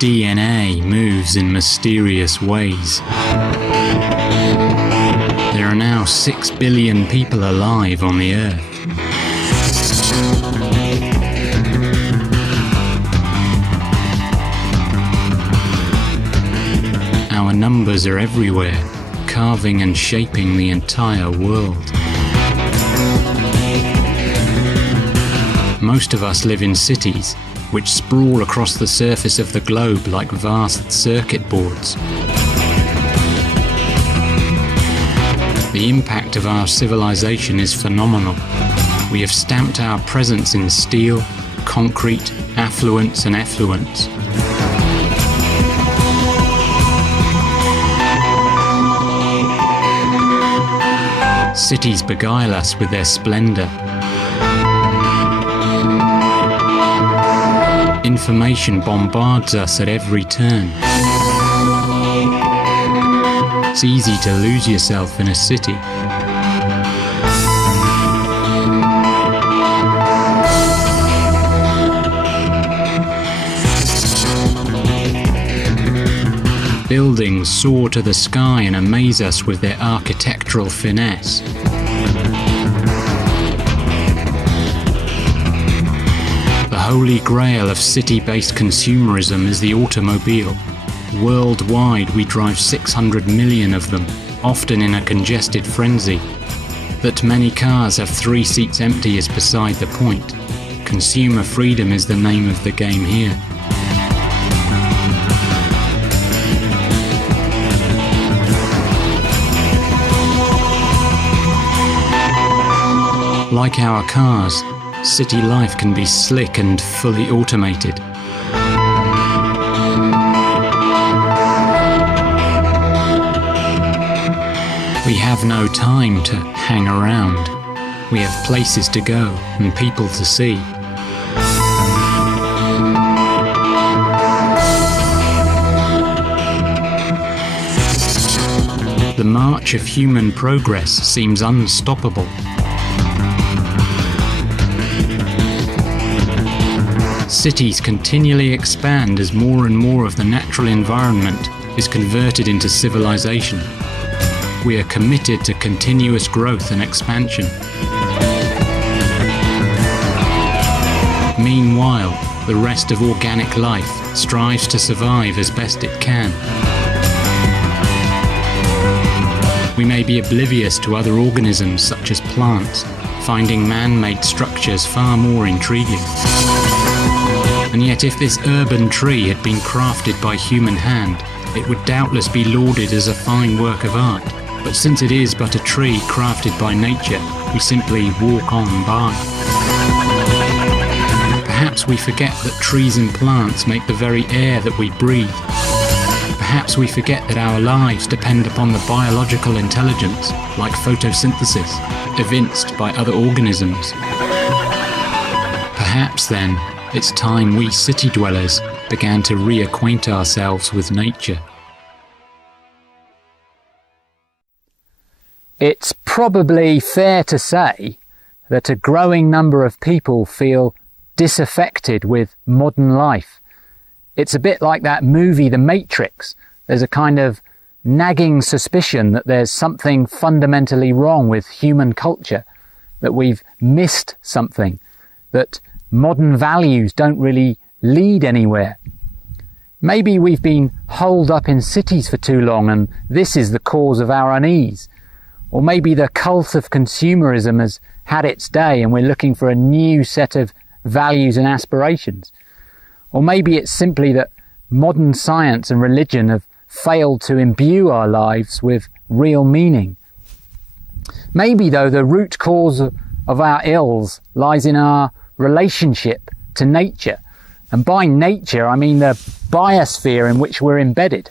DNA moves in mysterious ways. There are now 6 billion people alive on the Earth. Our numbers are everywhere, carving and shaping the entire world. Most of us live in cities, which sprawl across the surface of the globe like vast circuit boards. The impact of our civilization is phenomenal. We have stamped our presence in steel, concrete, affluence and effluence. Cities beguile us with their splendor. Information bombards us at every turn. It's easy to lose yourself in a city. Buildings soar to the sky and amaze us with their architectural finesse. The holy grail of city-based consumerism is the automobile. Worldwide, we drive 600 million of them, often in a congested frenzy. That many cars have 3 seats empty is beside the point. Consumer freedom is the name of the game here. Like our cars, city life can be slick and fully automated. We have no time to hang around. We have places to go and people to see. The march of human progress seems unstoppable. Cities continually expand as more and more of the natural environment is converted into civilization. We are committed to continuous growth and expansion. Meanwhile, the rest of organic life strives to survive as best it can. We may be oblivious to other organisms such as plants, finding man-made structures far more intriguing. And yet if this urban tree had been crafted by human hand, it would doubtless be lauded as a fine work of art. But since it is but a tree crafted by nature, we simply walk on by. Perhaps we forget that trees and plants make the very air that we breathe. Perhaps we forget that our lives depend upon the biological intelligence, like photosynthesis, evinced by other organisms. Perhaps then, it's time we city dwellers began to reacquaint ourselves with nature. It's probably fair to say that a growing number of people feel disaffected with modern life. It's a bit like that movie The Matrix. There's a kind of nagging suspicion that there's something fundamentally wrong with human culture, that we've missed something, that modern values don't really lead anywhere. Maybe we've been holed up in cities for too long and this is the cause of our unease. Or maybe the cult of consumerism has had its day and we're looking for a new set of values and aspirations. Or maybe it's simply that modern science and religion have failed to imbue our lives with real meaning. Maybe, though, the root cause of our ills lies in our relationship to nature. And by nature, I mean the biosphere in which we're embedded.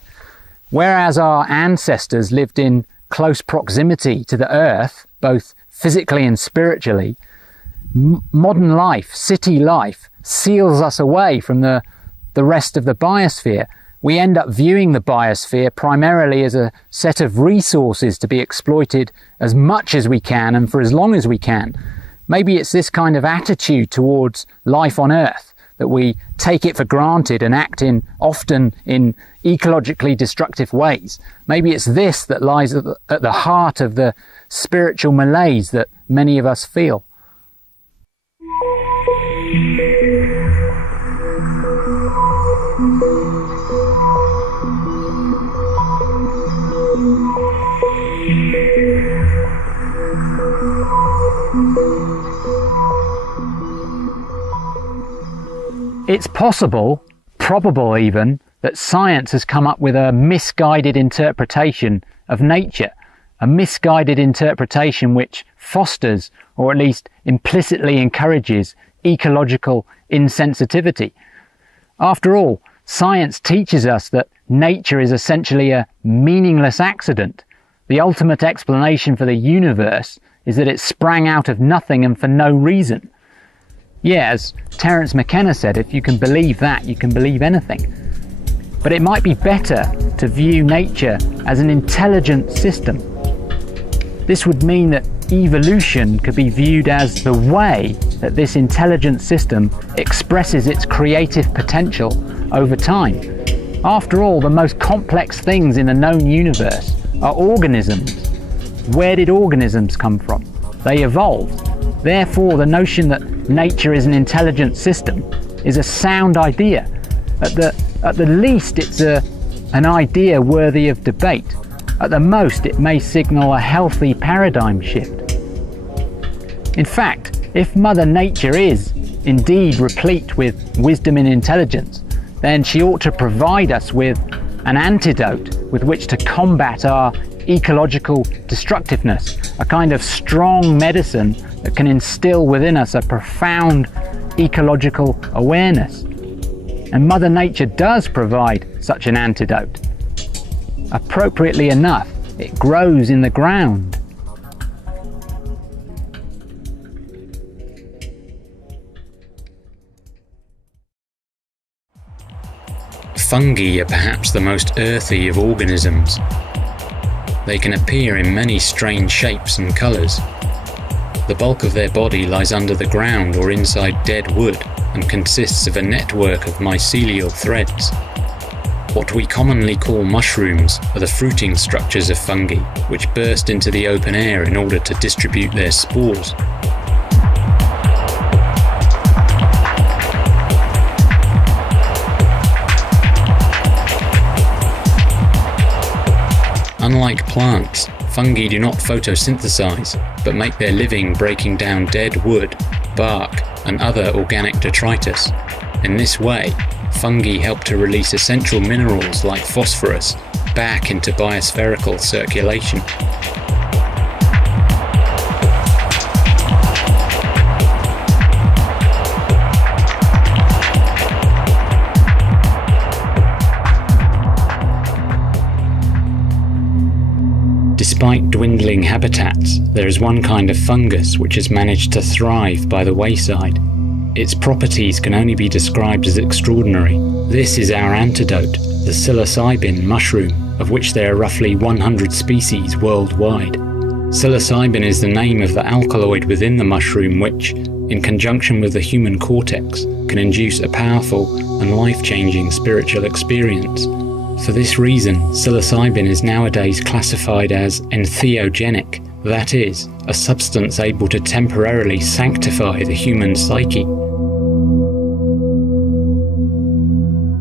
Whereas our ancestors lived in close proximity to the earth, both physically and spiritually, modern life, city life, seals us away from the rest of the biosphere. We end up viewing the biosphere primarily as a set of resources to be exploited as much as we can and for as long as we can. Maybe it's this kind of attitude towards life on Earth that we take it for granted and act often in ecologically destructive ways. Maybe it's this that lies at the heart of the spiritual malaise that many of us feel. It's possible, probable even, that science has come up with a misguided interpretation of nature, a misguided interpretation which fosters, or at least implicitly encourages, ecological insensitivity. After all, science teaches us that nature is essentially a meaningless accident. The ultimate explanation for the universe is that it sprang out of nothing and for no reason. Yeah, as Terence McKenna said, if you can believe that, you can believe anything. But it might be better to view nature as an intelligent system. This would mean that evolution could be viewed as the way that this intelligent system expresses its creative potential over time. After all, the most complex things in the known universe are organisms. Where did organisms come from? They evolved. Therefore, the notion that nature is an intelligent system is a sound idea. At the least, it's an idea worthy of debate. At the most, it may signal a healthy paradigm shift. In fact, if Mother Nature is indeed replete with wisdom and intelligence, then she ought to provide us with an antidote with which to combat our ecological destructiveness, a kind of strong medicine that can instill within us a profound ecological awareness. And Mother Nature does provide such an antidote. Appropriately enough, it grows in the ground. Fungi are perhaps the most earthy of organisms. They can appear in many strange shapes and colours. The bulk of their body lies under the ground or inside dead wood and consists of a network of mycelial threads. What we commonly call mushrooms are the fruiting structures of fungi, which burst into the open air in order to distribute their spores. Unlike plants, fungi do not photosynthesize, but make their living breaking down dead wood, bark, and other organic detritus. In this way, fungi help to release essential minerals like phosphorus back into biospherical circulation. Despite dwindling habitats, there is one kind of fungus which has managed to thrive by the wayside. Its properties can only be described as extraordinary. This is our antidote, the psilocybin mushroom, of which there are roughly 100 species worldwide. Psilocybin is the name of the alkaloid within the mushroom which, in conjunction with the human cortex, can induce a powerful and life-changing spiritual experience. For this reason, psilocybin is nowadays classified as entheogenic, that is, a substance able to temporarily sanctify the human psyche.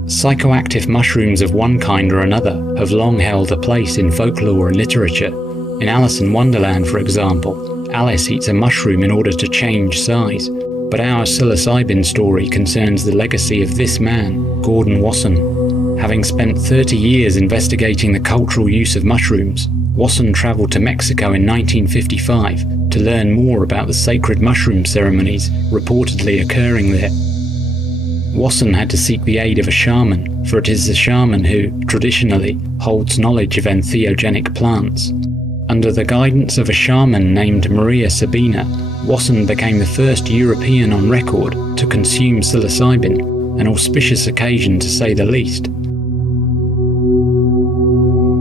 Psychoactive mushrooms of one kind or another have long held a place in folklore and literature. In Alice in Wonderland, for example, Alice eats a mushroom in order to change size. But our psilocybin story concerns the legacy of this man, Gordon Wasson. Having spent 30 years investigating the cultural use of mushrooms, Wasson travelled to Mexico in 1955 to learn more about the sacred mushroom ceremonies reportedly occurring there. Wasson had to seek the aid of a shaman, for it is the shaman who, traditionally, holds knowledge of entheogenic plants. Under the guidance of a shaman named Maria Sabina, Wasson became the first European on record to consume psilocybin, an auspicious occasion to say the least.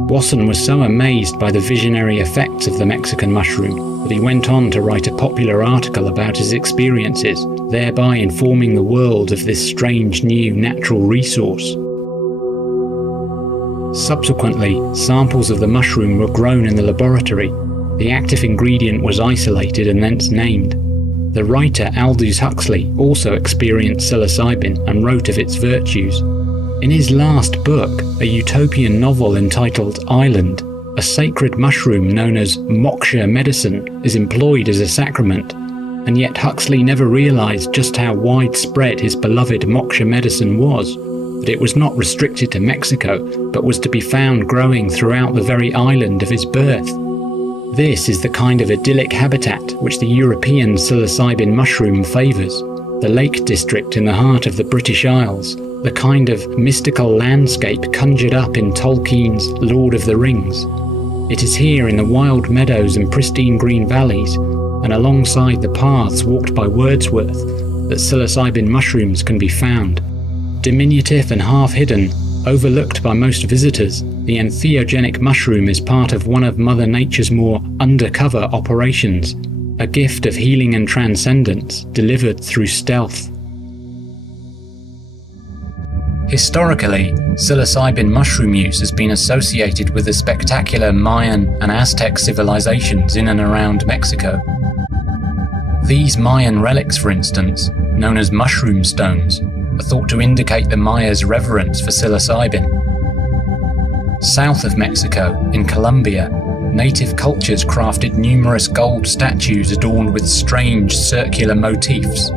Wasson was so amazed by the visionary effects of the Mexican mushroom that he went on to write a popular article about his experiences, thereby informing the world of this strange new natural resource. Subsequently, samples of the mushroom were grown in the laboratory. The active ingredient was isolated and thence named. The writer Aldous Huxley also experienced psilocybin and wrote of its virtues. In his last book, a utopian novel entitled Island, a sacred mushroom known as moksha medicine is employed as a sacrament, and yet Huxley never realized just how widespread his beloved moksha medicine was, that it was not restricted to Mexico, but was to be found growing throughout the very island of his birth. This is the kind of idyllic habitat which the European psilocybin mushroom favours, the Lake District in the heart of the British Isles, the kind of mystical landscape conjured up in Tolkien's Lord of the Rings. It is here in the wild meadows and pristine green valleys, and alongside the paths walked by Wordsworth, that psilocybin mushrooms can be found. Diminutive and half-hidden, overlooked by most visitors, the entheogenic mushroom is part of one of Mother Nature's more undercover operations, a gift of healing and transcendence delivered through stealth. Historically, psilocybin mushroom use has been associated with the spectacular Mayan and Aztec civilizations in and around Mexico. These Mayan relics, for instance, known as mushroom stones, are thought to indicate the Mayas' reverence for psilocybin. South of Mexico, in Colombia, native cultures crafted numerous gold statues adorned with strange circular motifs.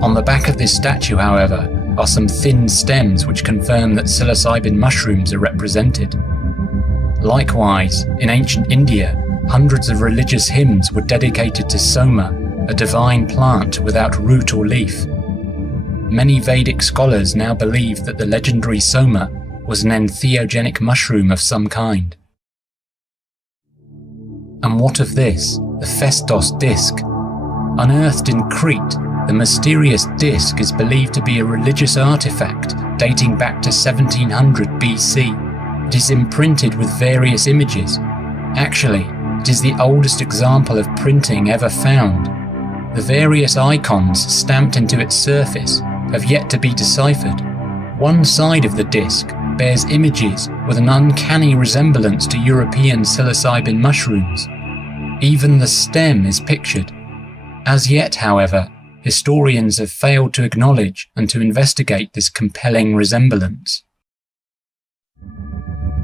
On the back of this statue, however, are some thin stems which confirm that psilocybin mushrooms are represented. Likewise, in ancient India, hundreds of religious hymns were dedicated to soma, a divine plant without root or leaf. Many Vedic scholars now believe that the legendary soma was an entheogenic mushroom of some kind. And what of this, the Festos disc? Unearthed in Crete, the mysterious disc is believed to be a religious artifact dating back to 1700 BC. It is imprinted with various images. Actually, it is the oldest example of printing ever found. The various icons stamped into its surface have yet to be deciphered. One side of the disc bears images with an uncanny resemblance to European psilocybin mushrooms. Even the stem is pictured. As yet, however, historians have failed to acknowledge and to investigate this compelling resemblance.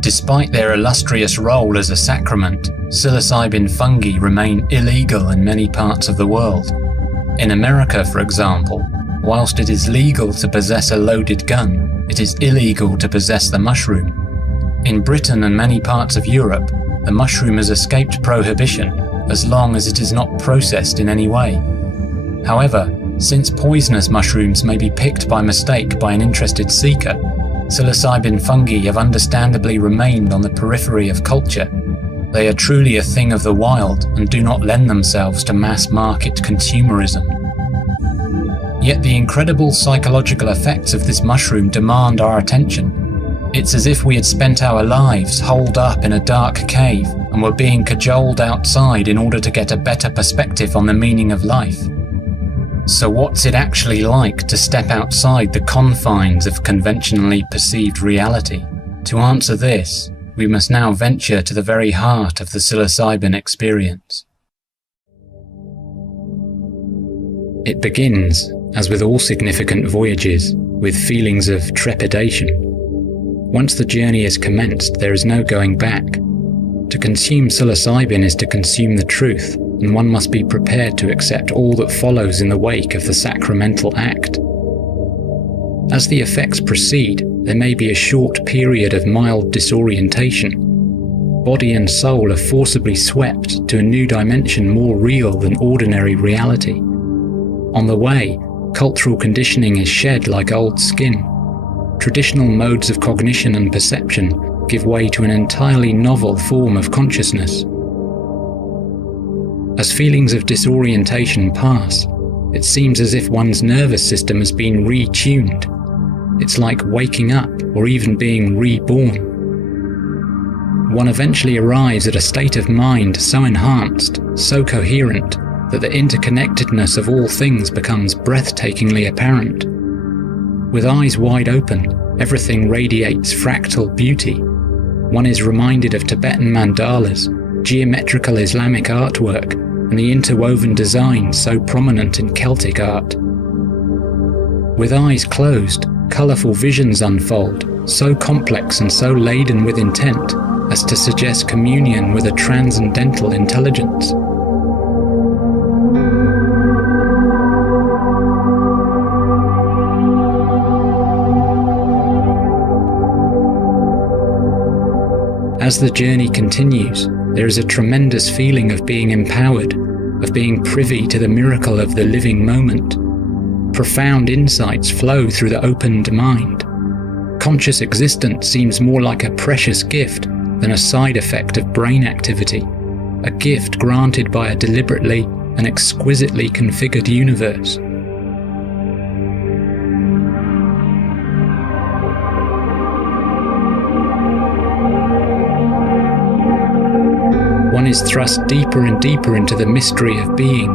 Despite their illustrious role as a sacrament, psilocybin fungi remain illegal in many parts of the world. In America, for example, whilst it is legal to possess a loaded gun, it is illegal to possess the mushroom. In Britain and many parts of Europe, the mushroom has escaped prohibition as long as it is not processed in any way. However, since poisonous mushrooms may be picked by mistake by an interested seeker, psilocybin fungi have understandably remained on the periphery of culture. They are truly a thing of the wild and do not lend themselves to mass-market consumerism. Yet the incredible psychological effects of this mushroom demand our attention. It's as if we had spent our lives holed up in a dark cave and were being cajoled outside in order to get a better perspective on the meaning of life. So what's it actually like to step outside the confines of conventionally perceived reality? To answer this, we must now venture to the very heart of the psilocybin experience. It begins, as with all significant voyages, with feelings of trepidation. Once the journey is commenced, there is no going back. To consume psilocybin is to consume the truth, and one must be prepared to accept all that follows in the wake of the sacramental act. As the effects proceed, there may be a short period of mild disorientation. Body and soul are forcibly swept to a new dimension more real than ordinary reality. On the way, cultural conditioning is shed like old skin. Traditional modes of cognition and perception give way to an entirely novel form of consciousness. As feelings of disorientation pass, it seems as if one's nervous system has been retuned. It's like waking up or even being reborn. One eventually arrives at a state of mind so enhanced, so coherent, that the interconnectedness of all things becomes breathtakingly apparent. With eyes wide open, everything radiates fractal beauty. One is reminded of Tibetan mandalas, geometrical Islamic artwork, and the interwoven designs so prominent in Celtic art. With eyes closed, colourful visions unfold, so complex and so laden with intent as to suggest communion with a transcendental intelligence. As the journey continues, there is a tremendous feeling of being empowered, of being privy to the miracle of the living moment. Profound insights flow through the opened mind. Conscious existence seems more like a precious gift than a side effect of brain activity, a gift granted by a deliberately and exquisitely configured universe. One is thrust deeper and deeper into the mystery of being.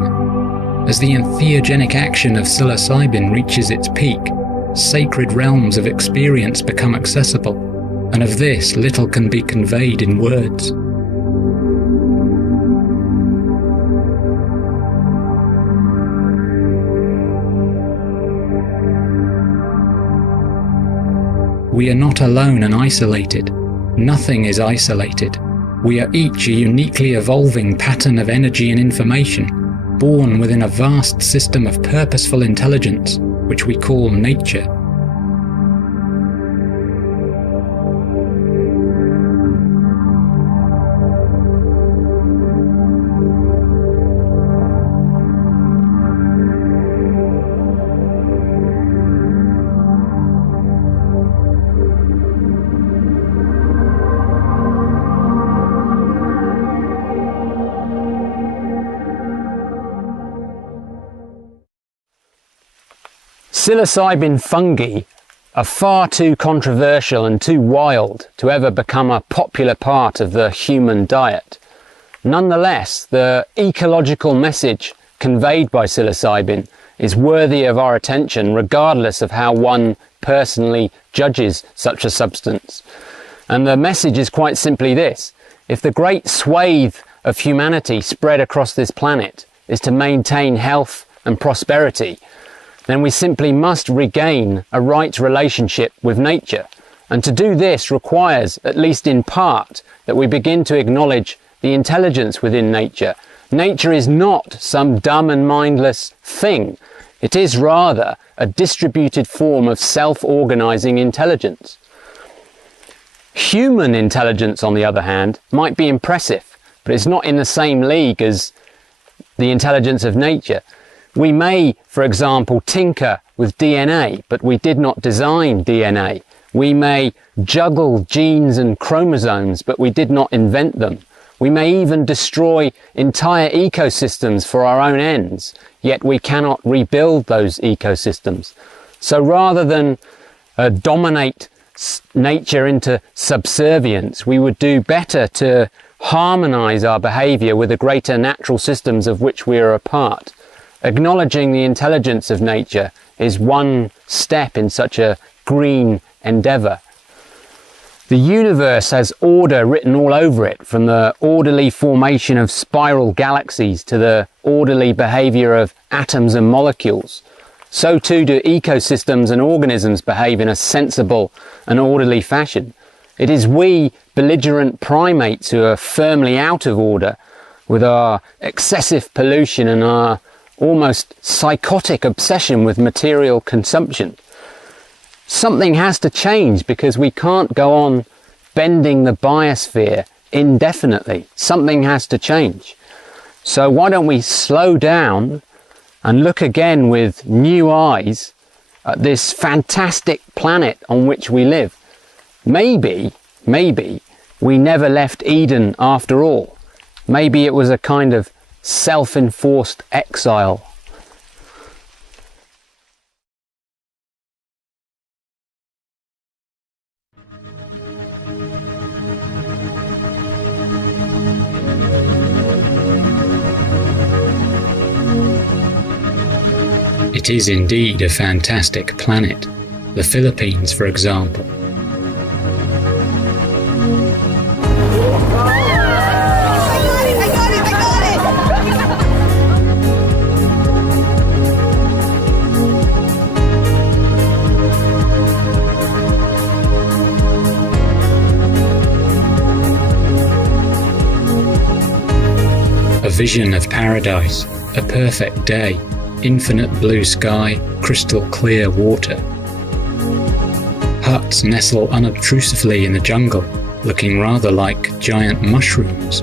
As the entheogenic action of psilocybin reaches its peak, sacred realms of experience become accessible, and of this little can be conveyed in words. We are not alone and isolated. Nothing is isolated. We are each a uniquely evolving pattern of energy and information, born within a vast system of purposeful intelligence, which we call nature. Psilocybin fungi are far too controversial and too wild to ever become a popular part of the human diet. Nonetheless, the ecological message conveyed by psilocybin is worthy of our attention regardless of how one personally judges such a substance. And the message is quite simply this: if the great swathe of humanity spread across this planet is to maintain health and prosperity, then we simply must regain a right relationship with nature. And to do this requires, at least in part, that we begin to acknowledge the intelligence within nature. Nature is not some dumb and mindless thing. It is rather a distributed form of self-organizing intelligence. Human intelligence, on the other hand, might be impressive, but it's not in the same league as the intelligence of nature. We may, for example, tinker with DNA, but we did not design DNA. We may juggle genes and chromosomes, but we did not invent them. We may even destroy entire ecosystems for our own ends, yet we cannot rebuild those ecosystems. So rather than dominate nature into subservience, we would do better to harmonize our behavior with the greater natural systems of which we are a part. Acknowledging the intelligence of nature is one step in such a green endeavor. The universe has order written all over it, from the orderly formation of spiral galaxies to the orderly behavior of atoms and molecules. So too do ecosystems and organisms behave in a sensible and orderly fashion. It is we belligerent primates who are firmly out of order with our excessive pollution and our almost psychotic obsession with material consumption. Something has to change, because we can't go on bending the biosphere indefinitely. Something has to change. So why don't we slow down and look again with new eyes at this fantastic planet on which we live. Maybe we never left Eden after all. Maybe it was a kind of self-enforced exile. It is indeed a fantastic planet. The Philippines, for example. A vision of paradise, a perfect day, infinite blue sky, crystal clear water. Huts nestle unobtrusively in the jungle, looking rather like giant mushrooms.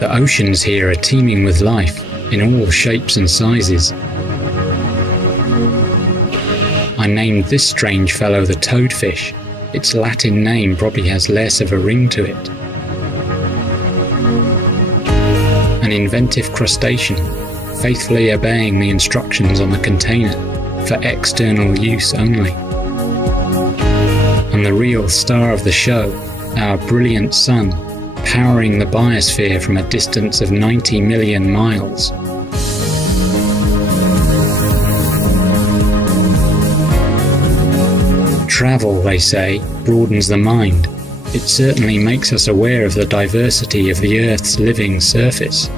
The oceans here are teeming with life, in all shapes and sizes. I named this strange fellow the toadfish. Its Latin name probably has less of a ring to it. An inventive crustacean, faithfully obeying the instructions on the container, for external use only. And the real star of the show, our brilliant sun, powering the biosphere from a distance of 90 million miles. Travel, they say, broadens the mind. It certainly makes us aware of the diversity of the Earth's living surface.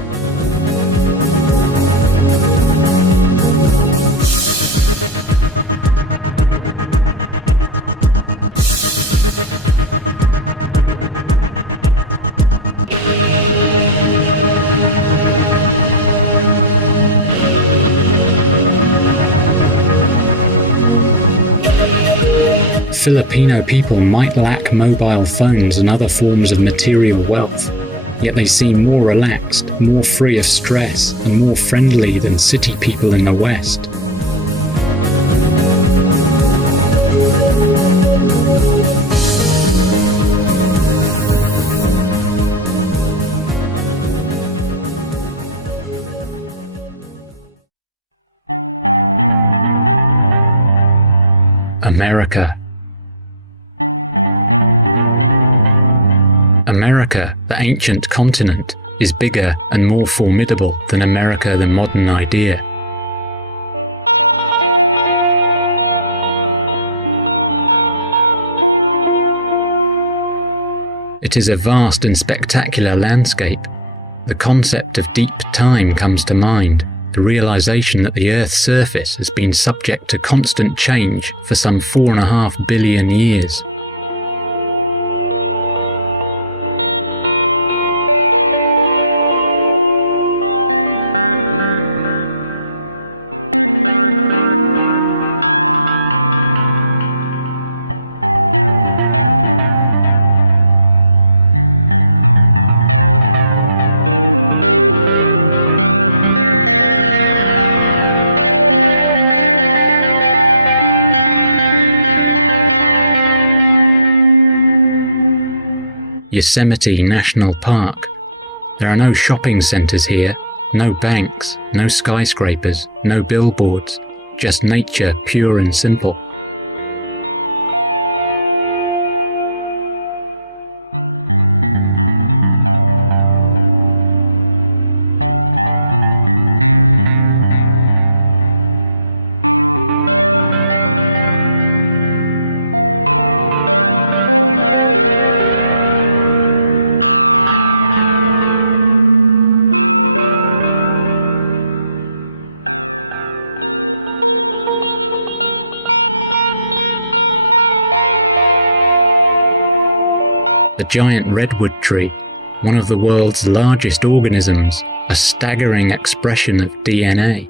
Filipino people might lack mobile phones and other forms of material wealth, yet they seem more relaxed, more free of stress, and more friendly than city people in the West. America. America, the ancient continent, is bigger and more formidable than America, the modern idea. It is a vast and spectacular landscape. The concept of deep time comes to mind, the realization that the Earth's surface has been subject to constant change for some 4.5 billion years. Yosemite National Park. There are no shopping centres here, no banks, no skyscrapers, no billboards, just nature pure and simple. The giant redwood tree, one of the world's largest organisms, a staggering expression of DNA.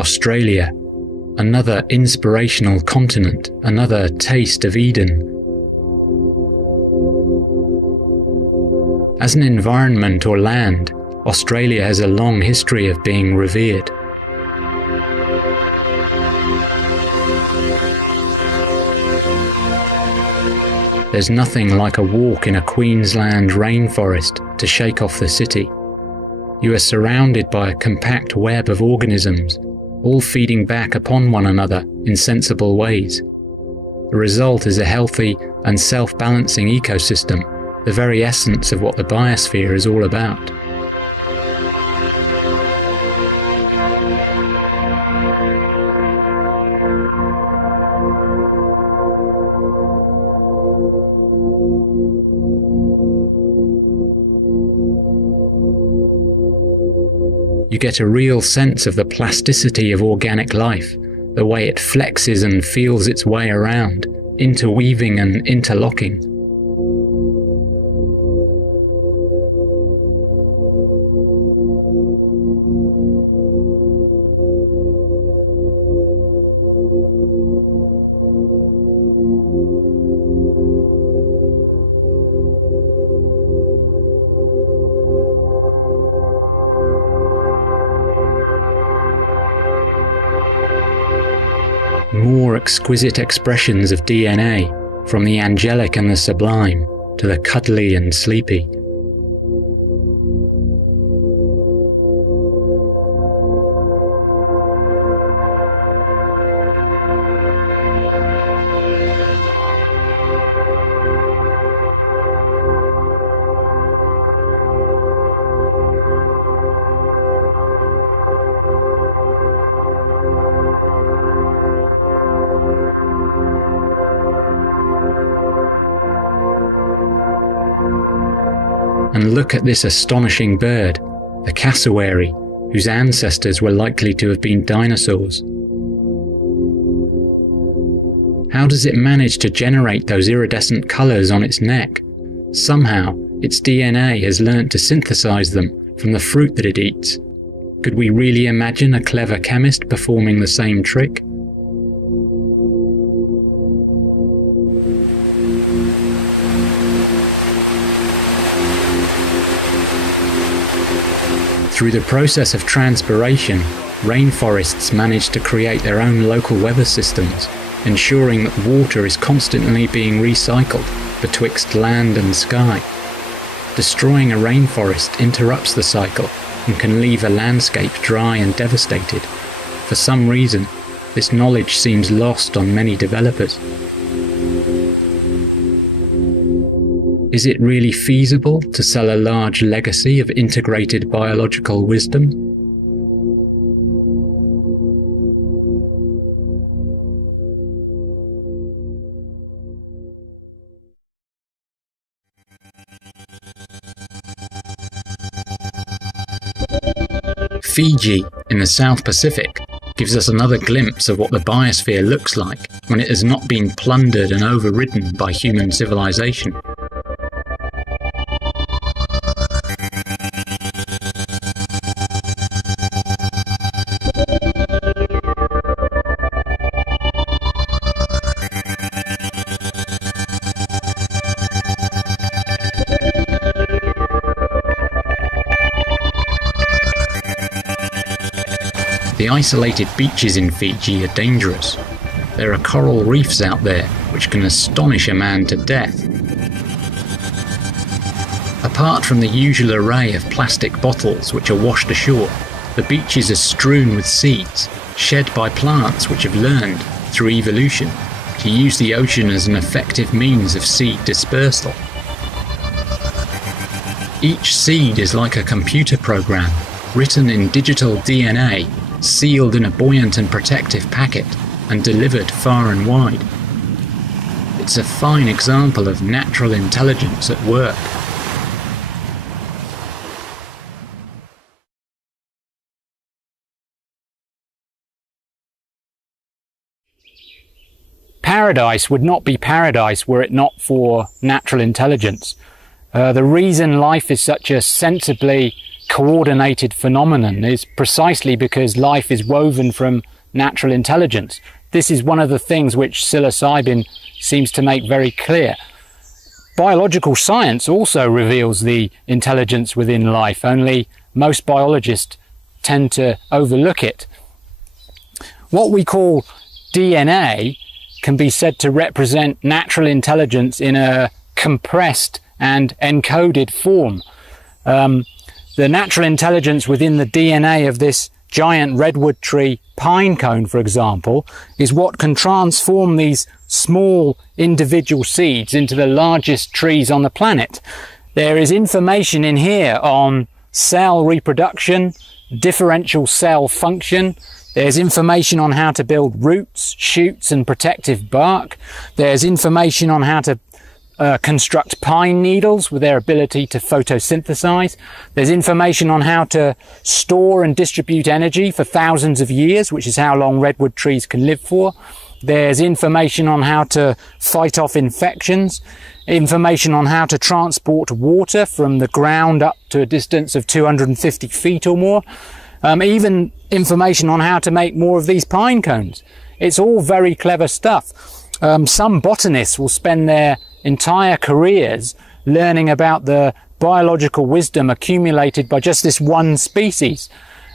Australia, another inspirational continent, another taste of Eden. As an environment or land, Australia has a long history of being revered. There's nothing like a walk in a Queensland rainforest to shake off the city. You are surrounded by a compact web of organisms, all feeding back upon one another in sensible ways. The result is a healthy and self-balancing ecosystem, the very essence of what the biosphere is all about. You get a real sense of the plasticity of organic life, the way it flexes and feels its way around, interweaving and interlocking. More exquisite expressions of DNA, from the angelic and the sublime to the cuddly and sleepy. And look at this astonishing bird, the cassowary, whose ancestors were likely to have been dinosaurs. How does it manage to generate those iridescent colours on its neck? Somehow, its DNA has learnt to synthesize them from the fruit that it eats. Could we really imagine a clever chemist performing the same trick? Through the process of transpiration, rainforests manage to create their own local weather systems, ensuring that water is constantly being recycled betwixt land and sky. Destroying a rainforest interrupts the cycle and can leave a landscape dry and devastated. For some reason, this knowledge seems lost on many developers. Is it really feasible to sell a large legacy of integrated biological wisdom? Fiji, in the South Pacific, gives us another glimpse of what the biosphere looks like when it has not been plundered and overridden by human civilization. The isolated beaches in Fiji are dangerous. There are coral reefs out there which can astonish a man to death. Apart from the usual array of plastic bottles which are washed ashore, the beaches are strewn with seeds, shed by plants which have learned, through evolution, to use the ocean as an effective means of seed dispersal. Each seed is like a computer program, written in digital DNA, sealed in a buoyant and protective packet, and delivered far and wide. It's a fine example of natural intelligence at work. Paradise would not be paradise were it not for natural intelligence. The reason life is such a sensibly coordinated phenomenon is precisely because life is woven from natural intelligence. This is one of the things which psilocybin seems to make very clear. Biological science also reveals the intelligence within life, only most biologists tend to overlook it. What we call DNA can be said to represent natural intelligence in a compressed and encoded form. The natural intelligence within the DNA of this giant redwood tree pine cone, for example, is what can transform these small individual seeds into the largest trees on the planet. There is information in here on cell reproduction, differential cell function. There's information on how to build roots, shoots and protective bark. There's information on how to construct pine needles with their ability to photosynthesize. There's information on how to store and distribute energy for thousands of years, which is how long redwood trees can live for. There's information on how to fight off infections, information on how to transport water from the ground up to a distance of 250 feet or more, even information on how to make more of these pine cones. It's all very clever stuff. Some botanists will spend their entire careers learning about the biological wisdom accumulated by just this one species.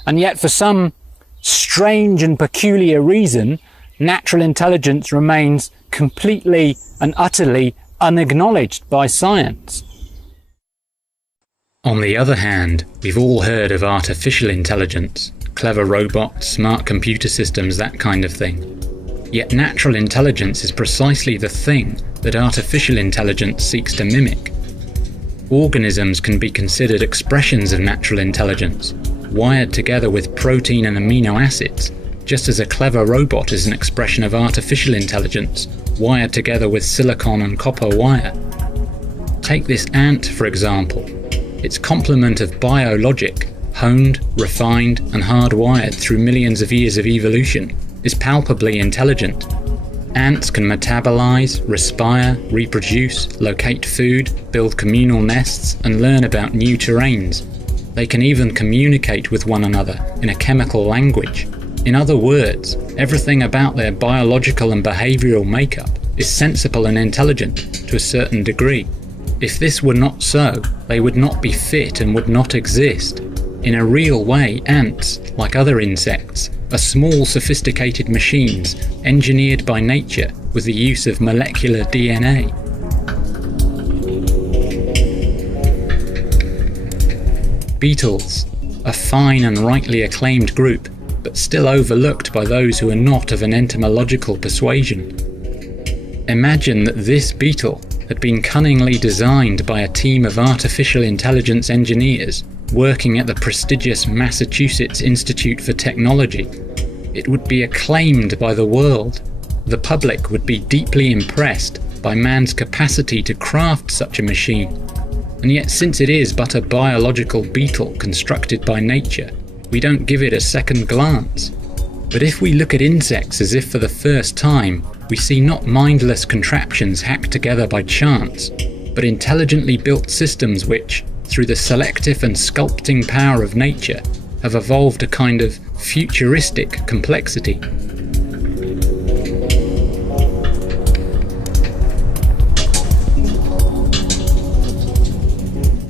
And yet for some strange and peculiar reason, natural intelligence remains completely and utterly unacknowledged by science. On the other hand, we've all heard of artificial intelligence, clever robots, smart computer systems, that kind of thing. Yet natural intelligence is precisely the thing that artificial intelligence seeks to mimic. Organisms can be considered expressions of natural intelligence, wired together with protein and amino acids, just as a clever robot is an expression of artificial intelligence, wired together with silicon and copper wire. Take this ant, for example. Its complement of biologic, honed, refined, and hardwired through millions of years of evolution, is palpably intelligent. Ants can metabolize, respire, reproduce, locate food, build communal nests, and learn about new terrains. They can even communicate with one another in a chemical language. In other words, everything about their biological and behavioral makeup is sensible and intelligent to a certain degree. If this were not so, they would not be fit and would not exist. In a real way, ants, like other insects, are small sophisticated machines engineered by nature with the use of molecular DNA. Beetles, a fine and rightly acclaimed group, but still overlooked by those who are not of an entomological persuasion. Imagine that this beetle had been cunningly designed by a team of artificial intelligence engineers working at the prestigious Massachusetts Institute for Technology. It would be acclaimed by the world. The public would be deeply impressed by man's capacity to craft such a machine. And yet, since it is but a biological beetle constructed by nature, we don't give it a second glance. But if we look at insects as if for the first time, we see not mindless contraptions hacked together by chance, but intelligently built systems which, through the selective and sculpting power of nature, have evolved a kind of futuristic complexity.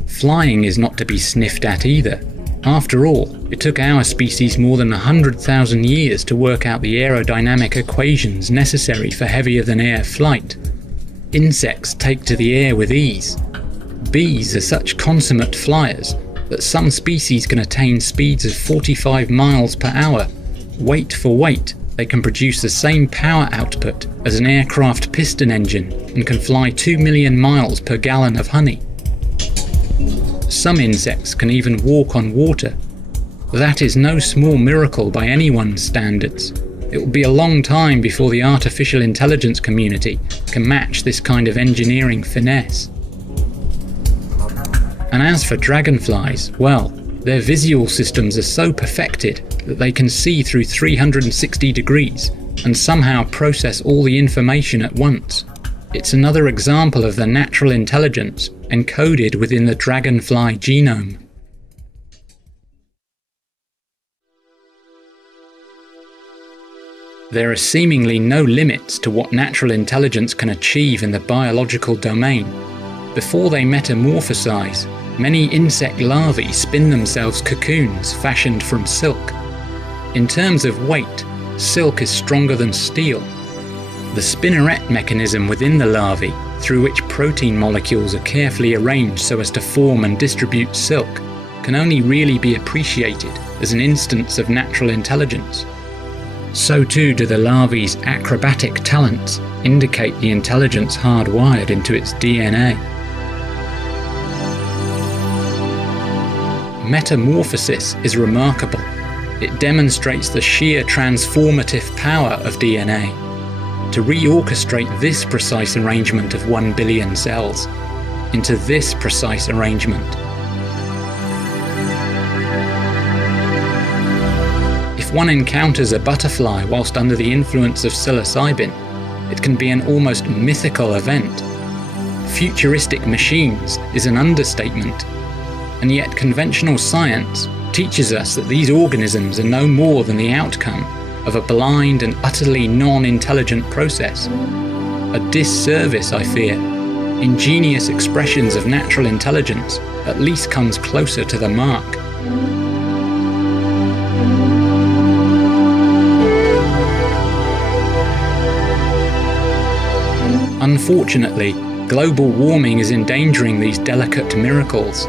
Flying is not to be sniffed at either. After all, it took our species more than 100,000 years to work out the aerodynamic equations necessary for heavier-than-air flight. Insects take to the air with ease. Bees are such consummate flyers that some species can attain speeds of 45 miles per hour. Weight for weight, they can produce the same power output as an aircraft piston engine and can fly 2 million miles per gallon of honey. Some insects can even walk on water. That is no small miracle by anyone's standards. It will be a long time before the artificial intelligence community can match this kind of engineering finesse. And as for dragonflies, well, their visual systems are so perfected that they can see through 360 degrees and somehow process all the information at once. It's another example of the natural intelligence encoded within the dragonfly genome. There are seemingly no limits to what natural intelligence can achieve in the biological domain. Before they metamorphosize, many insect larvae spin themselves cocoons fashioned from silk. In terms of weight, silk is stronger than steel. The spinneret mechanism within the larvae, through which protein molecules are carefully arranged so as to form and distribute silk, can only really be appreciated as an instance of natural intelligence. So too do the larvae's acrobatic talents indicate the intelligence hardwired into its DNA. Metamorphosis is remarkable. It demonstrates the sheer transformative power of DNA. To reorchestrate this precise arrangement of 1 billion cells into this precise arrangement. If one encounters a butterfly whilst under the influence of psilocybin, it can be an almost mythical event. Futuristic machines is an understatement. And yet conventional science teaches us that these organisms are no more than the outcome of a blind and utterly non-intelligent process. A disservice, I fear. Ingenious expressions of natural intelligence at least comes closer to the mark. Unfortunately, global warming is endangering these delicate miracles.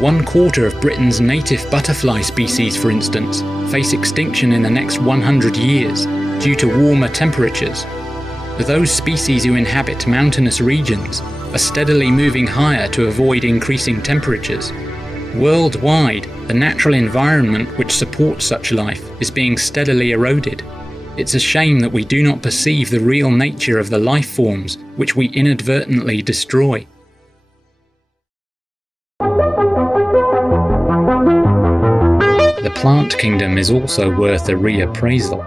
1/4 of Britain's native butterfly species, for instance, face extinction in the next 100 years due to warmer temperatures. Those species who inhabit mountainous regions are steadily moving higher to avoid increasing temperatures. Worldwide, the natural environment which supports such life is being steadily eroded. It's a shame that we do not perceive the real nature of the life forms which we inadvertently destroy. The plant kingdom is also worth a reappraisal.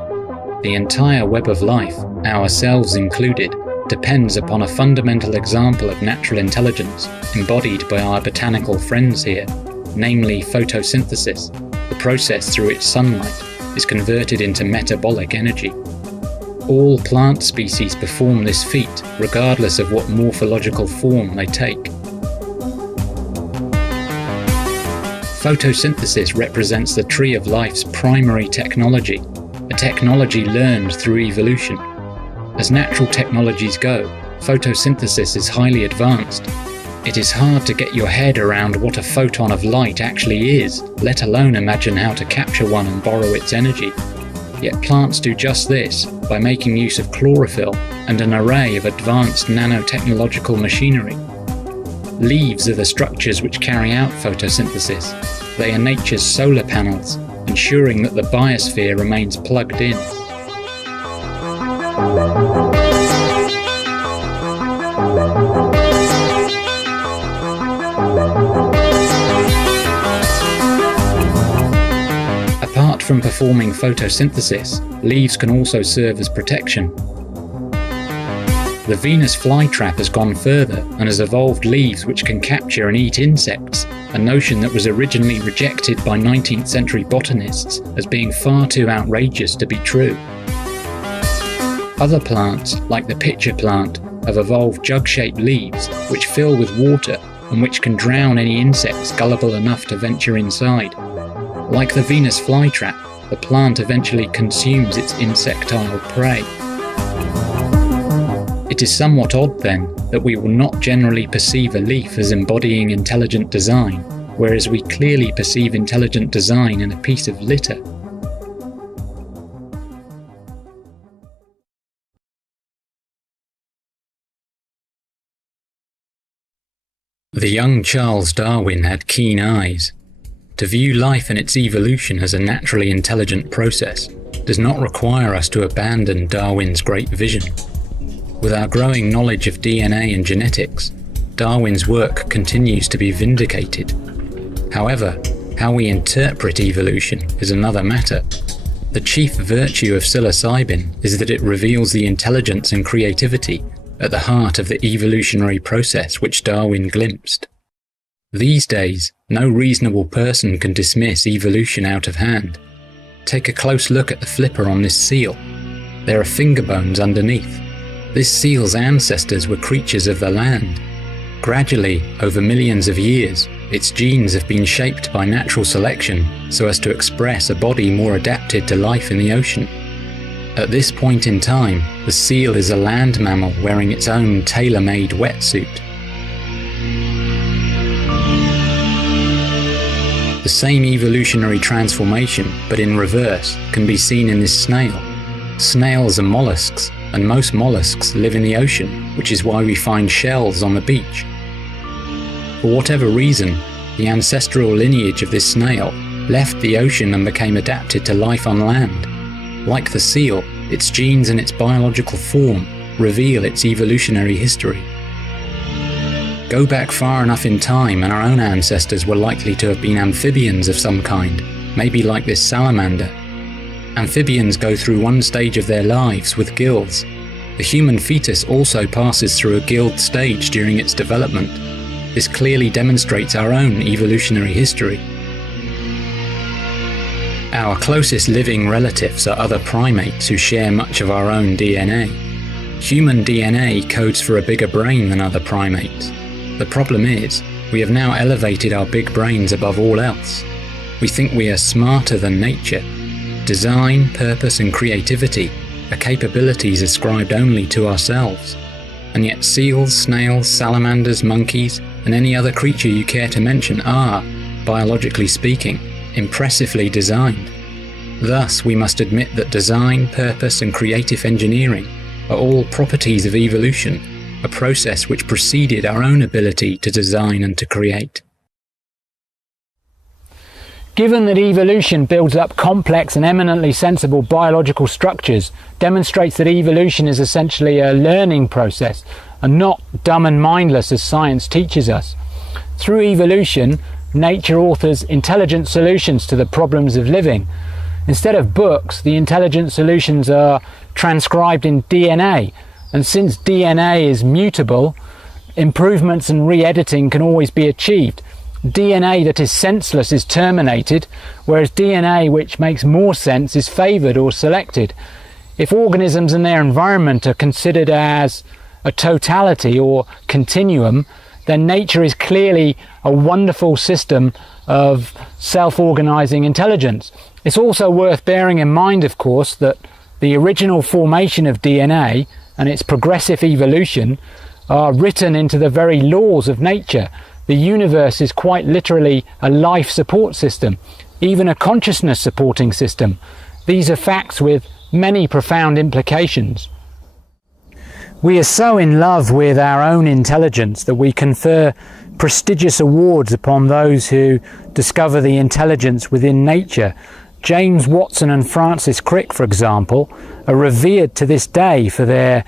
The entire web of life, ourselves included, depends upon a fundamental example of natural intelligence embodied by our botanical friends here, namely photosynthesis, the process through which sunlight is converted into metabolic energy. All plant species perform this feat regardless of what morphological form they take. Photosynthesis represents the tree of life's primary technology, a technology learned through evolution. As natural technologies go, photosynthesis is highly advanced. It is hard to get your head around what a photon of light actually is, let alone imagine how to capture one and borrow its energy. Yet plants do just this by making use of chlorophyll and an array of advanced nanotechnological machinery. Leaves are the structures which carry out photosynthesis. They are nature's solar panels, ensuring that the biosphere remains plugged in. Apart from performing photosynthesis, leaves can also serve as protection. The Venus flytrap has gone further and has evolved leaves which can capture and eat insects, a notion that was originally rejected by 19th century botanists as being far too outrageous to be true. Other plants, like the pitcher plant, have evolved jug-shaped leaves which fill with water and which can drown any insects gullible enough to venture inside. Like the Venus flytrap, the plant eventually consumes its insectile prey. It is somewhat odd, then, that we will not generally perceive a leaf as embodying intelligent design, whereas we clearly perceive intelligent design in a piece of litter. The young Charles Darwin had keen eyes. To view life and its evolution as a naturally intelligent process does not require us to abandon Darwin's great vision. With our growing knowledge of DNA and genetics, Darwin's work continues to be vindicated. However, how we interpret evolution is another matter. The chief virtue of psilocybin is that it reveals the intelligence and creativity at the heart of the evolutionary process which Darwin glimpsed. These days, no reasonable person can dismiss evolution out of hand. Take a close look at the flipper on this seal. There are finger bones underneath. This seal's ancestors were creatures of the land. Gradually, over millions of years, its genes have been shaped by natural selection so as to express a body more adapted to life in the ocean. At this point in time, the seal is a land mammal wearing its own tailor-made wetsuit. The same evolutionary transformation, but in reverse, can be seen in this snail. Snails are mollusks, and most mollusks live in the ocean, which is why we find shells on the beach. For whatever reason, the ancestral lineage of this snail left the ocean and became adapted to life on land. Like the seal, its genes and its biological form reveal its evolutionary history. Go back far enough in time and our own ancestors were likely to have been amphibians of some kind, maybe like this salamander. Amphibians go through one stage of their lives with gills. The human fetus also passes through a gilled stage during its development. This clearly demonstrates our own evolutionary history. Our closest living relatives are other primates who share much of our own DNA. Human DNA codes for a bigger brain than other primates. The problem is, we have now elevated our big brains above all else. We think we are smarter than nature. Design, purpose and creativity are capabilities ascribed only to ourselves. And yet seals, snails, salamanders, monkeys and any other creature you care to mention are, biologically speaking, impressively designed. Thus, we must admit that design, purpose and creative engineering are all properties of evolution, a process which preceded our own ability to design and to create. Given that evolution builds up complex and eminently sensible biological structures, demonstrates that evolution is essentially a learning process and not dumb and mindless as science teaches us. Through evolution, nature authors intelligent solutions to the problems of living. Instead of books, the intelligent solutions are transcribed in DNA, and since DNA is mutable, improvements and re-editing can always be achieved. DNA that is senseless is terminated, whereas DNA which makes more sense is favoured or selected. If organisms and their environment are considered as a totality or continuum, then nature is clearly a wonderful system of self-organising intelligence. It's also worth bearing in mind, of course, that the original formation of DNA and its progressive evolution are written into the very laws of nature. The universe is quite literally a life support system, even a consciousness supporting system. These are facts with many profound implications. We are so in love with our own intelligence that we confer prestigious awards upon those who discover the intelligence within nature. James Watson and Francis Crick, for example, are revered to this day for their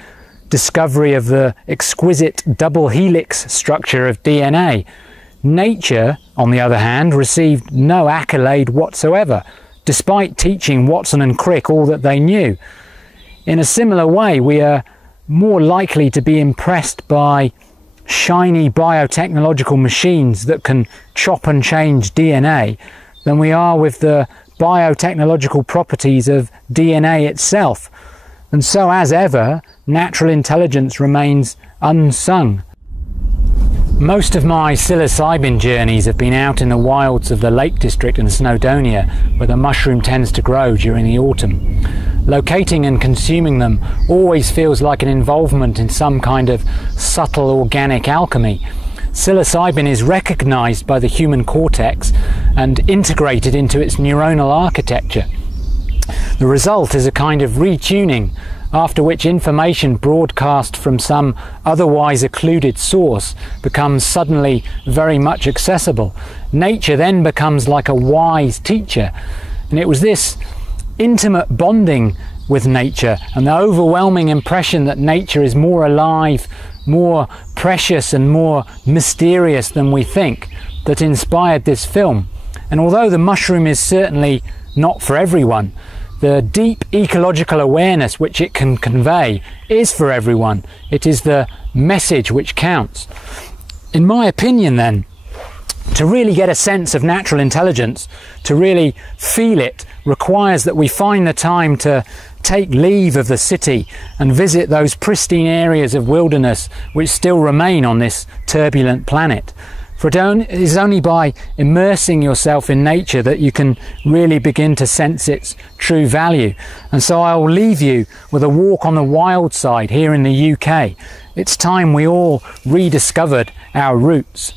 discovery of the exquisite double helix structure of DNA. Nature, on the other hand, received no accolade whatsoever, despite teaching Watson and Crick all that they knew. In a similar way, we are more likely to be impressed by shiny biotechnological machines that can chop and change DNA than we are with the biotechnological properties of DNA itself. And so, as ever, natural intelligence remains unsung. Most of my psilocybin journeys have been out in the wilds of the Lake District in Snowdonia, where the mushroom tends to grow during the autumn. Locating and consuming them always feels like an involvement in some kind of subtle organic alchemy. Psilocybin is recognized by the human cortex and integrated into its neuronal architecture. The result is a kind of retuning, after which information broadcast from some otherwise occluded source becomes suddenly very much accessible. Nature then becomes like a wise teacher, and it was this intimate bonding with nature and the overwhelming impression that nature is more alive, more precious and more mysterious than we think that inspired this film. And although the mushroom is certainly not for everyone, the deep ecological awareness which it can convey is for everyone. It is the message which counts. In my opinion then, to really get a sense of natural intelligence, to really feel it, requires that we find the time to take leave of the city and visit those pristine areas of wilderness which still remain on this turbulent planet. For it is only by immersing yourself in nature that you can really begin to sense its true value. And so I will leave you with a walk on the wild side here in the UK. It's time we all rediscovered our roots.